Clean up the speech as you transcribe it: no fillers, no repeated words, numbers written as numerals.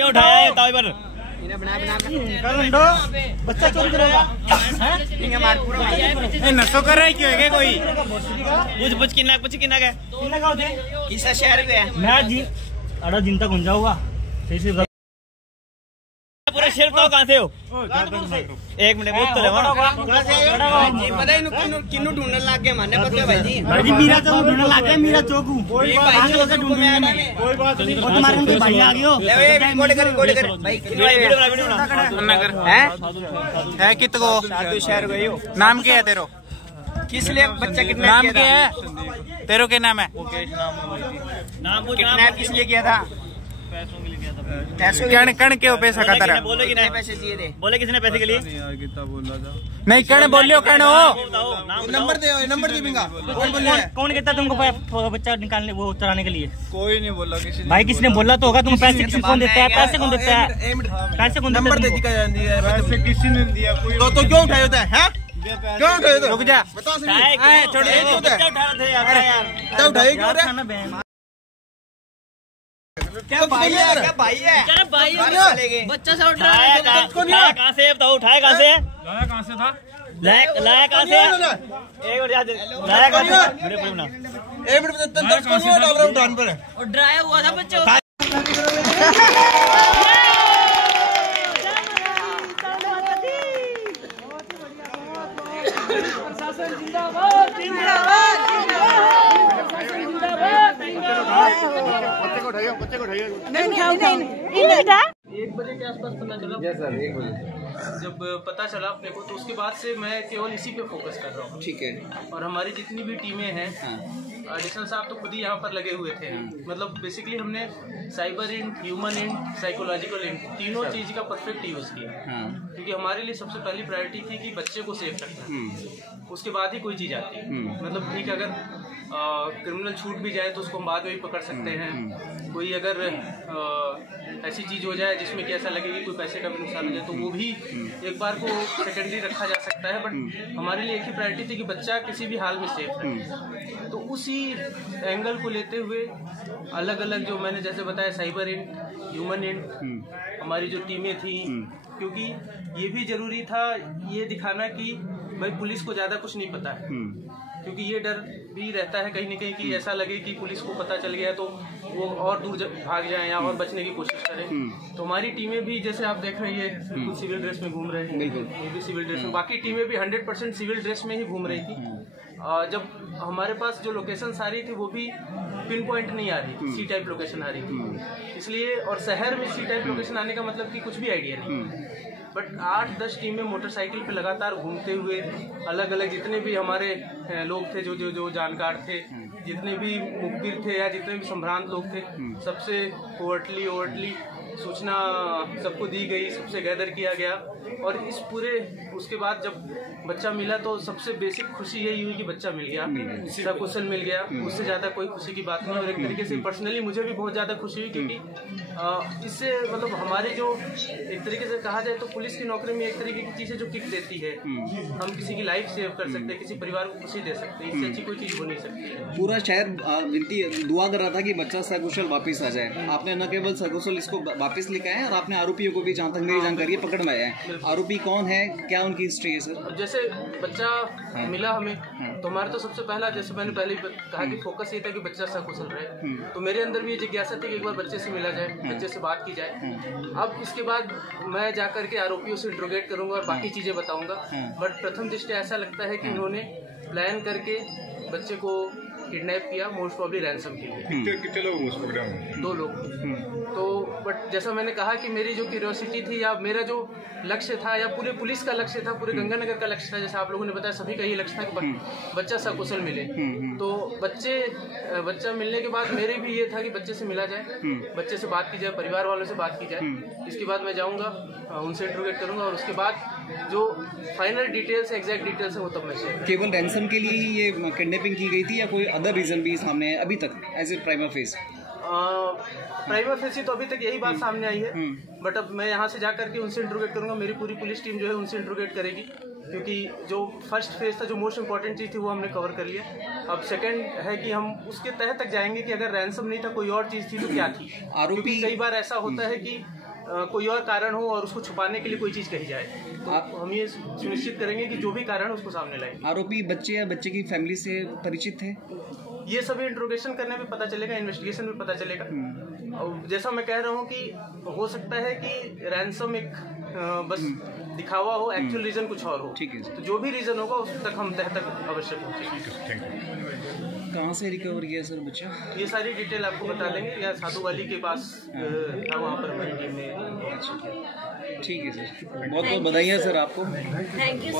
क्या उठाया है ताव पर? बच्चा चोरी करेगा नशो कर रहा है क्यों है कोई? पूछ किन्ना है किसा शहर गया मैं जी अड़ा जिन तक गुंजा होगा पूरा शेर तो कहाँ से हो? एक मिनट बहुत तो पता ही किन्नू ढूंढने लग गए माने पता है भाई जी। भाई जी मीरा चौक ढूंढने लग गए मीरा चौक कोई भाई लोग ढूंढ रहे हैं कोई बात नहीं और तुम्हारे कोई भाई आ गए हो रिकॉर्ड कर भाई है कितको साधु शहर गए हो। नाम क्या है तेरो? किस लिए बच्चा किडनैप नाम किया क्या था? है तेरो? क्या नाम है? किडनैप किस लिए किया था? पैसों कण के पैसा का तरह बोले कि नहीं पैसे चाहिए थे? बोले किसने पैसे के लिए? नहीं कण बोलियो कण हो नंबर दे नंबर दीपिंगा कौन कहता तुमको बच्चा निकालने वो चलाने के लिए? कोई नहीं बोला किसी भाई किसने बोला तो होगा। तुम पैसे किसी कौन देता है? पैसे कौन देता है? पैसे कौन नंबर दे देता है? पैसे किसी ने दिया कोई तो क्यों उठाए होता है? क्यों उठाए? रुक जा बता छोड़ उठाए क्यों रे? क्या भाई है? क्या भाई है? क्या भाई है? बच्चा से उठाया कहाँ से? बताओ उठाया कहाँ से? लाया कहाँ से था? लाया कहाँ से? एक बार याद लाया कहाँ से? वीडियो बना एक मिनट तक कौन है डाबरा उठान पर और डराया हुआ था बच्चा। बच्चे को उठाइए 1 बजे के आसपास पता चला। सर 1 बजे जब पता चला अपने को तो उसके बाद से मैं केवल इसी पे फोकस कर रहा हूँ। ठीक है। और हमारी जितनी भी टीमें हैं, एडिशनल साहब तो खुद ही यहाँ पर लगे हुए थे। मतलब बेसिकली हमने cyber int, human int, psychological int तीनों चीज़ का परफेक्ट यूज़ किया। क्योंकि हमारे लिए सबसे पहली प्रायोरिटी थी कि बच्चे को सेफ रखना। उसके बाद ही कोई चीज़ आती है। मतलब ठीक अगर क्रिमिनल छूट भी जाए तो उसको हम बाद में भी पकड़ सकते हैं। कोई अगर ऐसी चीज़ हो जाए जिसमें कि ऐसा लगे कि कोई पैसे का भी नुकसान हो जाए तो वो भी एक बार को सेकेंडरी रखा जा सकता है। बट हमारे लिए एक ही प्रायोरिटी थी कि बच्चा किसी भी हाल में सेफ रहे। तो उसी एंगल को लेते हुए अलग अलग जो मैंने जैसे बताया साइबर इंट, ह्यूमन इंट, हमारी जो टीमें थी, क्योंकि ये भी ज़रूरी था ये दिखाना कि भाई पुलिस को ज़्यादा कुछ नहीं पता है। क्योंकि ये डर भी रहता है कहीं ना कहीं कि ऐसा लगे कि पुलिस को पता चल गया तो वो और दूर भाग जाए या और बचने की कोशिश करें। तो हमारी टीमें भी जैसे आप देख रही है बिल्कुल सिविल ड्रेस में घूम रहे हैं। बिल्कुल ये भी सिविल ड्रेस में, बाकी टीमें भी 100% सिविल ड्रेस में ही घूम रही थी। जब हमारे पास जो लोकेशन आ रही थी वो भी पिन पॉइंट नहीं आ रही थी, सी टाइप लोकेशन आ रही थी इसलिए। और शहर में सी टाइप लोकेशन आने का मतलब कि कुछ भी आइडिया नहीं। बट 8-10 टीमें मोटरसाइकिल पे लगातार घूमते हुए अलग अलग जितने भी हमारे लोग थे जो जानकार थे, जितने भी मुखबिर थे या जितने भी संभ्रांत लोग थे, सबसे ओवरटली सूचना सबको दी गई, सबसे गैदर किया गया। और इस पूरे उसके बाद जब बच्चा मिला तो सबसे बेसिक खुशी यही हुई कि बच्चा मिल गया, सकुशल मिल गया। उससे ज़्यादा कोई खुशी की बात नहीं। और एक तरीके से पर्सनली मुझे भी बहुत ज़्यादा खुशी हुई क्योंकि इससे मतलब हमारे जो एक तरीके से कहा जाए तो पुलिस की नौकरी में एक तरीके की चीज़ें जो किक देती है, हम किसी की लाइफ सेव कर सकते हैं, किसी परिवार को खुशी दे सकते हैं, इससे अच्छी कोई चीज़ हो नहीं सकती। पूरा शहर विनती दुआ कर रहा था कि बच्चा सकुशल वापस आ जाए। आपने न केवल सकुशल इसको वापस लेके आए और आपने आरोपियों को भी, जहाँ तक मेरी जानकारी है, पकड़ में आया है। आरोपी कौन है, क्या उनकी हिस्ट्री है सर? जैसे बच्चा मिला हमें तो हमारा तो सबसे पहला, जैसे मैंने पहले कहा कि फोकस ये था कि बच्चा सकुशल रहे। तो मेरे अंदर भी ये जिज्ञासा थी कि एक बार बच्चे से मिला जाए, बच्चे से बात की जाए। अब इसके बाद मैं जाकर के आरोपियों से इंट्रोगेट करूंगा और बाकी चीजें बताऊंगा। बट प्रथम दृष्टया ऐसा लगता है कि इन्होंने प्लान करके बच्चे को किडनैप किया, मोस्ट प्रॉब्ली रैंसम के लिए। कितने लोग उसमें पकड़े हुए? 2 लोग। तो बट जैसा मैंने कहा कि मेरी जो क्यूरियोसिटी थी या मेरा जो लक्ष्य था या पूरे पुलिस का लक्ष्य था, पूरे गंगानगर का लक्ष्य था, जैसे आप लोगों ने बताया सभी का ये लक्ष्य था कि बच्चा सकुशल मिले। तो बच्चा मिलने के बाद मेरे भी ये था कि बच्चे से मिला जाए, बच्चे से बात की जाए, परिवार वालों से बात की जाए। इसके बाद मैं जाऊँगा, उनसे इंट्रोगेट करूँगा और उसके बाद जो फाइनल डिटेल्स, एग्जैक्ट डिटेल्स है वो तब मैं शेयर। केवल रैंसम के लिए ही ये किडनैपिंग की गई थी या कोई अदर रीजन भी सामने है अभी तक as a prima facie? Prima facie तो अभी तक यही बात सामने आई है। बट अब मैं यहाँ से जाकर के उनसे इंट्रोगेट करूंगा, मेरी पूरी पुलिस टीम जो है उनसे इंट्रोगेट करेगी क्योंकि जो फर्स्ट फेज था, जो मोस्ट इम्पोर्टेंट चीज़ थी वो हमने कवर कर लिया। अब सेकंड है कि हम उसके तह तक जाएंगे कि अगर रैंसम नहीं था, कोई और चीज़ थी तो क्या थी। क्योंकि कई बार ऐसा होता है कि कोई और कारण हो और उसको छुपाने के लिए कोई चीज़ कही जाए, तो हम ये सुनिश्चित करेंगे कि जो भी कारण है उसको सामने लाएं। आरोपी बच्चे या बच्चे की फैमिली से परिचित थे? ये सभी इंट्रोगेशन करने में पता चलेगा, इन्वेस्टिगेशन में पता चलेगा। और जैसा मैं कह रहा हूँ कि हो सकता है कि रैंसम एक बस दिखावा हो, एक्चुअल रीजन कुछ और हो। ठीक है। तो जो भी रीजन होगा उस तक हम तह तक अवश्य पहुँचेंगे। कहाँ से रिकवर किया सर बच्चा? ये सारी डिटेल आपको बता देंगे। यहाँ साधु वाली के पास था, वहाँ पर हमारी टीम ने। ठीक है सर, बहुत बहुत बधाई है सर आपको। Thank you.